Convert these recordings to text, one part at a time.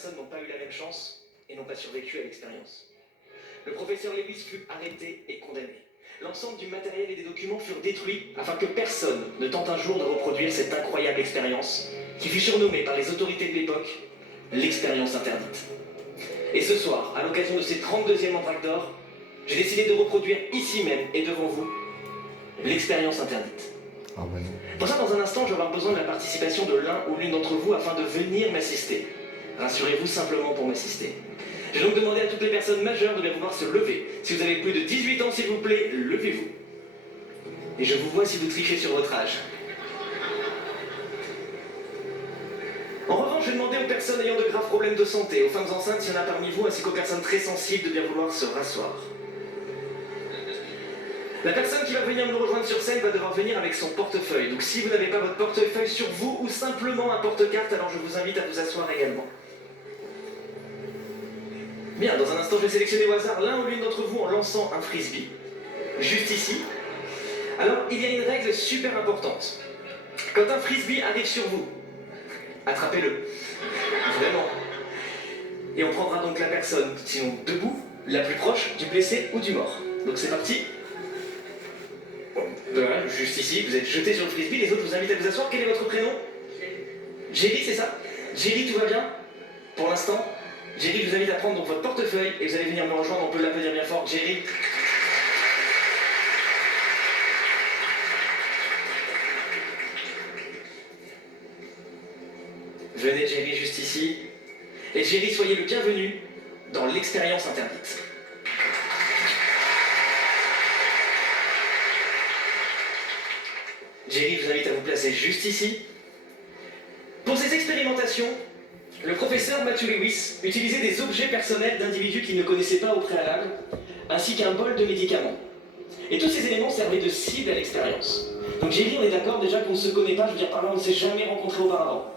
personnes n'ont pas eu la même chance et n'ont pas survécu à l'expérience. Le professeur Lewis fut arrêté et condamné. L'ensemble du matériel et des documents furent détruits afin que personne ne tente un jour de reproduire cette incroyable expérience qui fut surnommée par les autorités de l'époque l'expérience interdite. Et ce soir, à l'occasion de ces 32e Endraques d'Or, j'ai décidé de reproduire ici même et devant vous l'expérience interdite. Ah ouais, non. Pour ça, dans un instant, je vais avoir besoin de la participation de l'un ou l'une d'entre vous afin de venir m'assister. Rassurez-vous simplement pour m'assister. J'ai donc demandé à toutes les personnes majeures de bien vouloir se lever. Si vous avez plus de 18 ans, s'il vous plaît, levez-vous. Et je vous vois si vous trichez sur votre âge. En revanche, je vais demander aux personnes ayant de graves problèmes de santé, aux femmes enceintes s'il y en a parmi vous, ainsi qu'aux personnes très sensibles de bien vouloir se rasseoir. La personne qui va venir me rejoindre sur scène va devoir venir avec son portefeuille. Donc si vous n'avez pas votre portefeuille sur vous ou simplement un porte-carte, alors je vous invite à vous asseoir également. Bien, dans un instant, je vais sélectionner au hasard l'un ou l'une d'entre vous en lançant un frisbee. Juste ici. Alors, il y a une règle super importante. Quand un frisbee arrive sur vous, attrapez-le. Vraiment. Et on prendra donc la personne, sinon debout, la plus proche du blessé ou du mort. Donc c'est parti. Voilà, juste ici, vous êtes jeté sur le frisbee, les autres vous invitent à vous asseoir. Quel est votre prénom? Jerry, c'est ça? Jerry, tout va bien? Pour l'instant? Jerry, je vous invite à prendre donc votre portefeuille et vous allez venir me rejoindre, on peut l'applaudir bien fort. Jerry. Venez Jerry, juste ici. Et Jerry, soyez le bienvenu dans l'expérience interdite. Jerry, je vous invite à vous placer juste ici. Pour ces expérimentations, le professeur Matthew Lewis utilisait des objets personnels d'individus qu'il ne connaissait pas au préalable, ainsi qu'un bol de médicaments. Et tous ces éléments servaient de cible à l'expérience. Donc Jerry, on est d'accord déjà qu'on ne se connaît pas, je veux dire par là, on ne s'est jamais rencontré auparavant.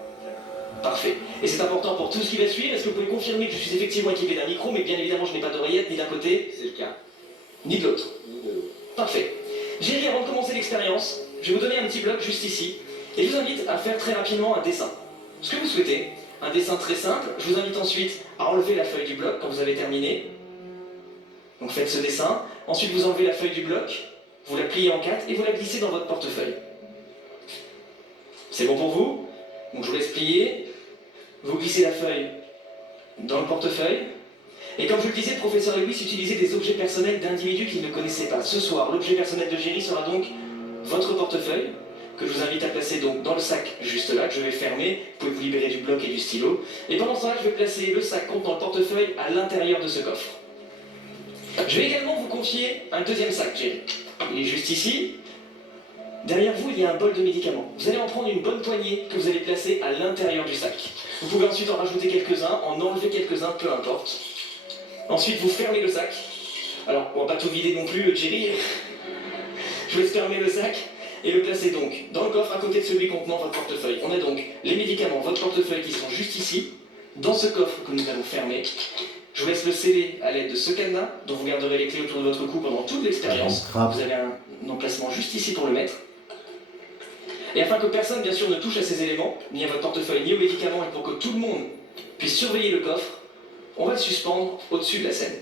Parfait. Et c'est important pour tout ce qui va suivre. Est-ce que vous pouvez confirmer que je suis effectivement équipé d'un micro, mais bien évidemment je n'ai pas d'oreillette, ni d'un côté, C'est le cas. ni de l'autre. Parfait. Jerry, avant de commencer l'expérience, je vais vous donner un petit bloc juste ici, et je vous invite à faire très rapidement un dessin. Ce que vous souhaitez, un dessin très simple. Je vous invite ensuite à enlever la feuille du bloc quand vous avez terminé. Donc faites ce dessin. Ensuite, vous enlevez la feuille du bloc, vous la pliez en 4 et vous la glissez dans votre portefeuille. C'est bon pour vous? Donc je vous laisse plier. Vous glissez la feuille dans le portefeuille. Et comme je le disais, le professeur Lewis utilisait des objets personnels d'individus qu'il ne connaissait pas. Ce soir, l'objet personnel de Jerry sera donc votre portefeuille, que je vous invite à placer donc dans le sac juste là, que je vais fermer. Vous pouvez vous libérer du bloc et du stylo. Et pendant ce temps-là, je vais placer le sac contenant le portefeuille à l'intérieur de ce coffre. Je vais également vous confier un deuxième sac, Jerry. Il est juste ici. Derrière vous, il y a un bol de médicaments. Vous allez en prendre une bonne poignée que vous allez placer à l'intérieur du sac. Vous pouvez ensuite en rajouter quelques-uns, en enlever quelques-uns, peu importe. Ensuite, vous fermez le sac. Alors, on va pas tout vider non plus, Jerry. Je vous laisse fermer le sac et le placer donc dans le coffre à côté de celui contenant votre portefeuille. On a donc les médicaments, votre portefeuille qui sont juste ici, dans ce coffre que nous allons fermer. Je vous laisse le sceller à l'aide de ce cadenas, dont vous garderez les clés autour de votre cou pendant toute l'expérience. Vous avez un emplacement juste ici pour le mettre. Et afin que personne, bien sûr, ne touche à ces éléments, ni à votre portefeuille, ni aux médicaments, et pour que tout le monde puisse surveiller le coffre, on va le suspendre au-dessus de la scène.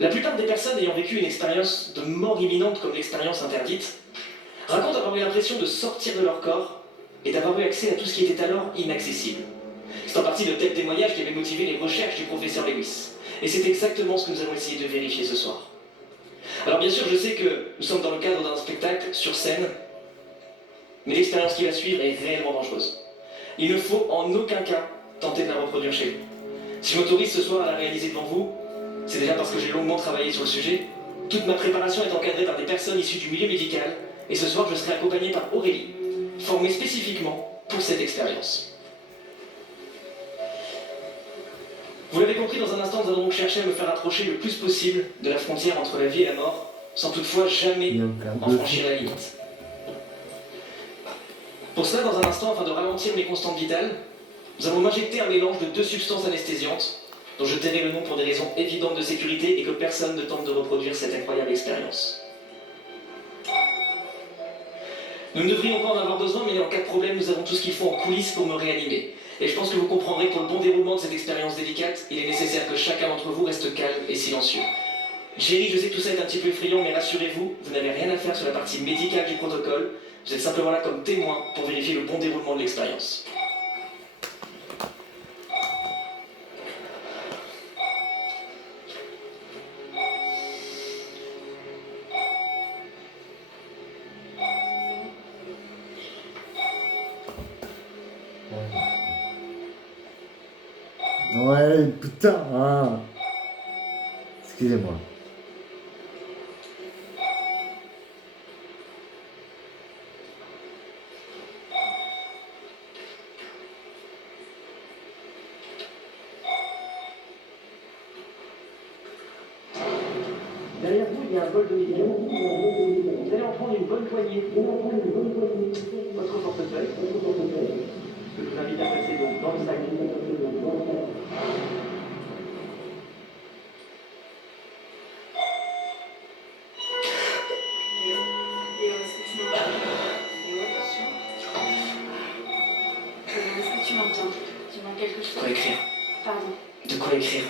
La plupart des personnes ayant vécu une expérience de mort imminente comme l'expérience interdite racontent avoir eu l'impression de sortir de leur corps et d'avoir eu accès à tout ce qui était alors inaccessible. C'est en partie de tels témoignages qui avaient motivé les recherches du professeur Lewis. Et c'est exactement ce que nous allons essayer de vérifier ce soir. Alors bien sûr, je sais que nous sommes dans le cadre d'un spectacle sur scène, mais l'expérience qui va suivre est réellement dangereuse. Il ne faut en aucun cas tenter de la reproduire chez vous. Si je m'autorise ce soir à la réaliser devant vous, c'est déjà parce que j'ai longuement travaillé sur le sujet. Toute ma préparation est encadrée par des personnes issues du milieu médical, et ce soir je serai accompagné par Aurélie, formée spécifiquement pour cette expérience. Vous l'avez compris, dans un instant, nous allons donc chercher à me faire approcher le plus possible de la frontière entre la vie et la mort, sans toutefois jamais en franchir la limite. Pour cela, dans un instant, afin de ralentir mes constantes vitales, nous allons m'injecter un mélange de 2 substances anesthésiantes, dont je tairai le nom pour des raisons évidentes de sécurité et que personne ne tente de reproduire cette incroyable expérience. Nous ne devrions pas en avoir besoin, mais en cas de problème, nous avons tout ce qu'il faut en coulisses pour me réanimer. Et je pense que vous comprendrez que pour le bon déroulement de cette expérience délicate, il est nécessaire que chacun d'entre vous reste calme et silencieux. Jerry, je sais que tout ça est un petit peu effrayant, mais rassurez-vous, vous n'avez rien à faire sur la partie médicale du protocole. Vous êtes simplement là comme témoin pour vérifier le bon déroulement de l'expérience. Ouais, putain, ah. Excusez-moi. Derrière vous, il y a un bol de médicaments. Vous allez en prendre une bonne poignée. Votre portefeuille. Je vous invite à passer donc dans le sac. Léo, est-ce que tu m'entends? Léo, attention. Léo, est-ce que tu m'entends? Dis-moi quelque De chose. quoi écrire? Pardon. De quoi écrire?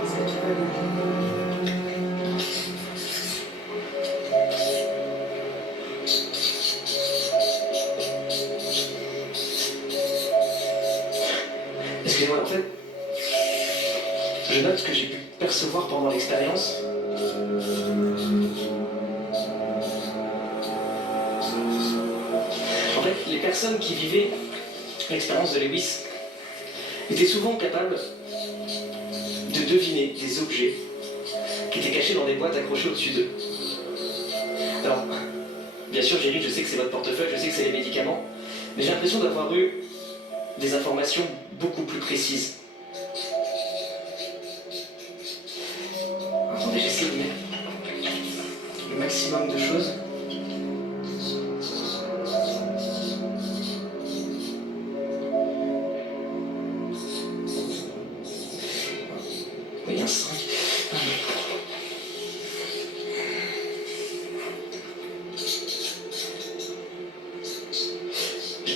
Est-ce que tu vas bien? Excusez-moi, en fait, je note ce que j'ai pu percevoir pendant l'expérience. En fait, les personnes qui vivaient l'expérience de Lewis étaient souvent capables de deviner des objets qui étaient cachés dans des boîtes accrochées au-dessus d'eux. Alors, bien sûr, Jerry, je sais que c'est votre portefeuille, je sais que c'est les médicaments, mais j'ai l'impression d'avoir eu des informations beaucoup plus précises. Attendez, j'essaie de mettre le maximum de choses. Oui, il y a un 5.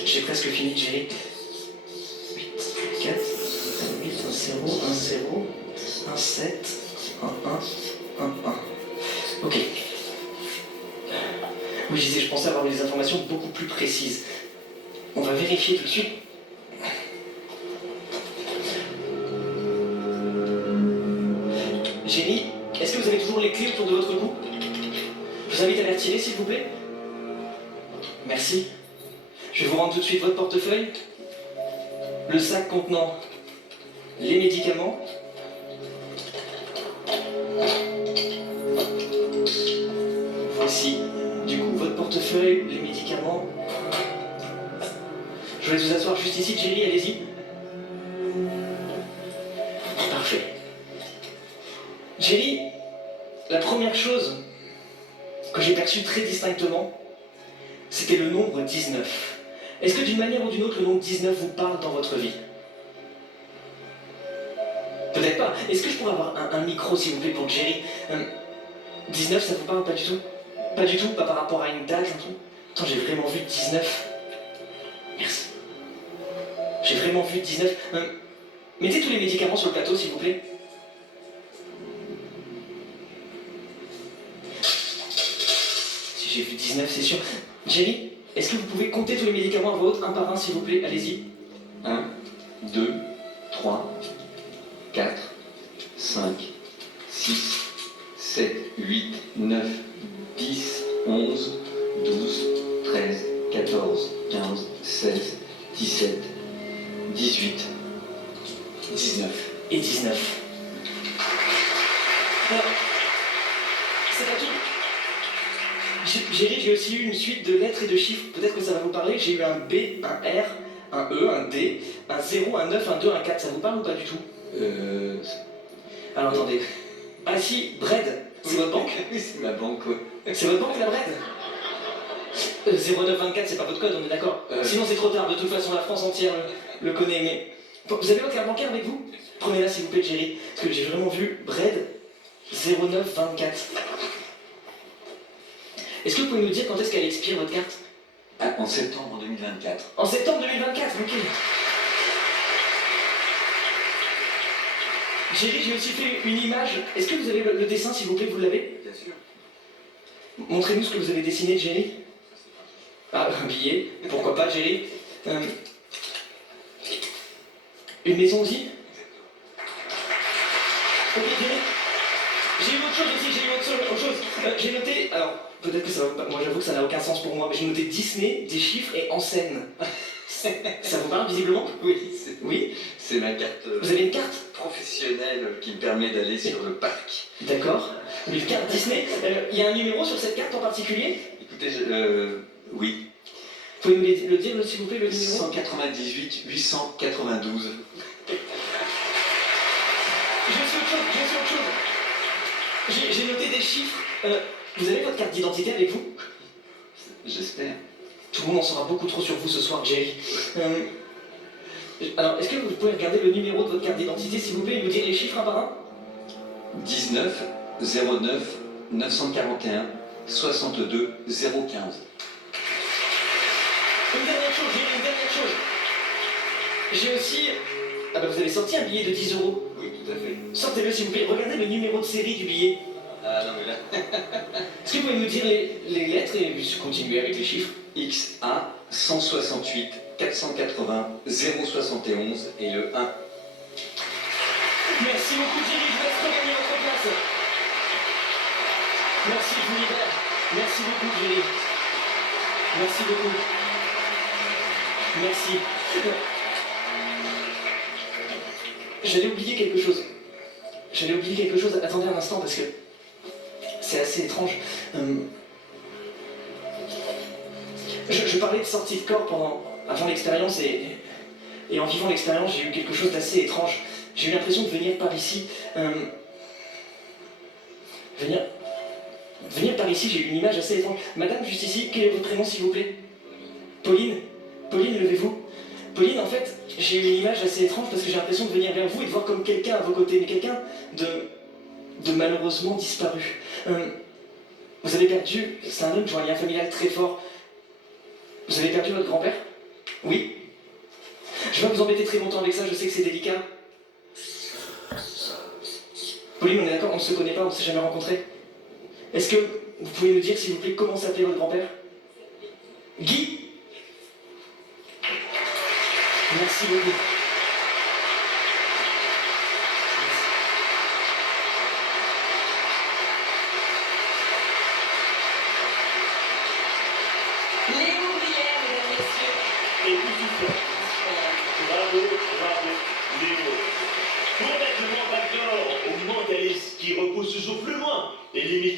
J'ai presque fini, Jerry. 8, 4, 8, 1, 0, 1, 0, 1, 7, 1, 1, 1, 1. Ok. Oui, je disais, je pensais avoir des informations beaucoup plus précises. On va vérifier tout de suite. Jerry, est-ce que vous avez toujours les clés autour de votre cou? Je vous invite à les retirer, s'il vous plaît. Merci. Je vais vous rendre tout de suite votre portefeuille, le sac contenant les médicaments, voici du coup votre portefeuille, les médicaments. Je vais vous asseoir juste ici, Jerry, allez-y. Parfait. Jerry, la première chose que j'ai perçue très distinctement, c'était le nombre 19. Est-ce que d'une manière ou d'une autre, le nombre 19 vous parle dans votre vie? Peut-être pas. Est-ce que je pourrais avoir un micro, s'il vous plaît, pour Jerry 19, ça vous parle pas du tout? Pas du tout? Pas par rapport à une date, un truc? Attends, j'ai vraiment vu 19. Merci. J'ai vraiment vu 19. Mettez tous les médicaments sur le plateau, s'il vous plaît. Si j'ai vu 19, c'est sûr. Jerry, est-ce que vous pouvez compter tous les médicaments à voix haute, un par un, s'il vous plaît? Allez-y. 1, 2, 3, 4, 5, 6, 7, 8, 9, 10, 11, 12, 13, 14, 15, 16, 17, 18, 19. Et 19. Alors, c'est pas tout. Jerry, j'ai aussi eu une suite de lettres et de chiffres. Peut-être que ça va vous parler. J'ai eu un B, un R, un E, un D, un 0, un 9, un 2, un 4. Ça vous parle ou pas du tout? Alors attendez. Ah si, Bread, c'est votre banque? Oui, c'est ma banque, ouais. C'est votre banque, la Bread? 0924, c'est pas votre code, on est d'accord. Sinon c'est trop tard, de toute façon la France entière le connaît. Mais vous avez votre carte bancaire avec vous? Prenez-la s'il vous plaît, Jerry, parce que j'ai vraiment vu Bread 0924. Est-ce que vous pouvez nous dire quand est-ce qu'elle expire votre carte? En septembre 2024. En septembre 2024, ok. Jerry, j'ai aussi fait une image. Est-ce que vous avez le dessin, s'il vous plaît, vous l'avez? Bien sûr. Montrez-nous ce que vous avez dessiné, Jerry. Ah, un billet. Pourquoi pas, Jerry. Une maison aussi? Ok, Jerry. J'ai eu autre chose aussi, j'ai noté, alors, peut-être que ça va pas, moi j'avoue que ça n'a aucun sens pour moi, mais j'ai noté Disney, des chiffres et en scène. Ça vous parle, visiblement? Oui. C'est ma carte Vous avez une carte? professionnelle qui me permet d'aller sur le parc. D'accord. Une carte Disney. Il y a un numéro sur cette carte en particulier? Écoutez, oui. Vous pouvez me le dire, s'il vous plaît, le numéro? 198 892. J'ai aussi autre chose. J'ai noté des chiffres. Vous avez votre carte d'identité avec vous? J'espère. Tout le monde en saura beaucoup trop sur vous ce soir, Jerry. Alors, est-ce que vous pouvez regarder le numéro de votre carte d'identité, s'il vous plaît, et nous dire les chiffres un par un? 19 09 941 62 015. Une dernière chose. J'ai aussi... Ah bah vous avez sorti un billet de 10 euros. Oui, tout à fait. Sortez-le s'il vous plaît. Regardez le numéro de série du billet. Ah non, mais là. Est-ce que vous pouvez nous dire les lettres et continuer avec les chiffres? XA 168 480 071 et le 1. Merci beaucoup, Jerry. Je vous laisse regagner votre place. Merci, je vous libère. Merci beaucoup, Jerry. Merci beaucoup. Merci. J'allais oublier quelque chose. Attendez un instant parce que c'est assez étrange. Je parlais de sortie de corps avant l'expérience et en vivant l'expérience, j'ai eu quelque chose d'assez étrange. J'ai eu l'impression de venir par ici. Venir par ici, j'ai eu une image assez étrange. Madame, juste ici, quel est votre prénom, s'il vous plaît? Pauline. Pauline, levez-vous. Pauline, en fait, j'ai eu une image assez étrange parce que j'ai l'impression de venir vers vous et de voir comme quelqu'un à vos côtés, mais quelqu'un de malheureusement disparu. Vous avez perdu, c'est un homme qui a un lien familial très fort. Vous avez perdu votre grand-père? Oui. Je vais pas vous embêter très longtemps avec ça, je sais que c'est délicat. Pauline, on est d'accord, on ne se connaît pas, on ne s'est jamais rencontrés. Est-ce que vous pouvez nous dire, s'il vous plaît, comment s'appelait votre grand-père? Guy? Merci beaucoup. Léo Brière, mesdames, messieurs. Et puis tout ça. Bravo, Léo. Pour mettre le mental d'or au mentaliste qui repousse toujours plus loin les limites